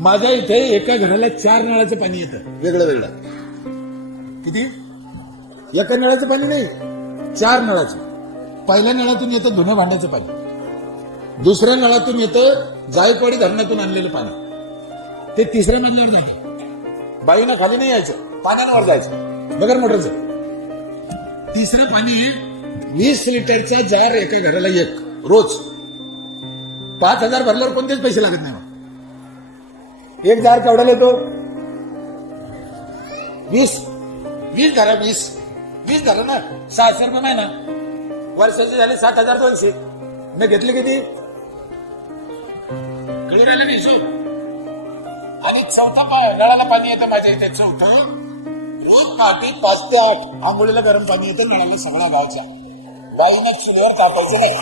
माझ्या इथे एका घराला 4 नळाचं पाणी येतं वेगळं वेगळं. किती? एका नळाचं पाणी नाही, 4 नळाचं. पहिल्या नळातून येतं धुणं भांड्याचं पाणी, दुसऱ्या नळातून येतं जायकवाडी धरणातून आणलेलं पाणी, ते तिसऱ्या मजल्यावर जातं. बाईनं खाली नाही यायचं, पाण्यावर जायचं बगर मोटरचं. तिसरं पाणी 20 लिटरचा जार एका घराला एक रोज. 5,000 भरल्यावर कोणतेच पैसे लागत नाही. एक जार केवढ्याला येतो? 20 धरा, 20 धरा ना, 600 रुपये महिना, वर्षाचे झाले 7,200. मी घेतले किती? कळू राहिलं नाही हिशोब. आणि चौथा नळाला पाणी येतं माझ्या इथे. चौथं रोज पहाटे 5 ते 8 आंघोळीला गरम पाणी येतं नळाला सगळ्या गायच्या. गाईनं चुलीवर तापायचं नाही.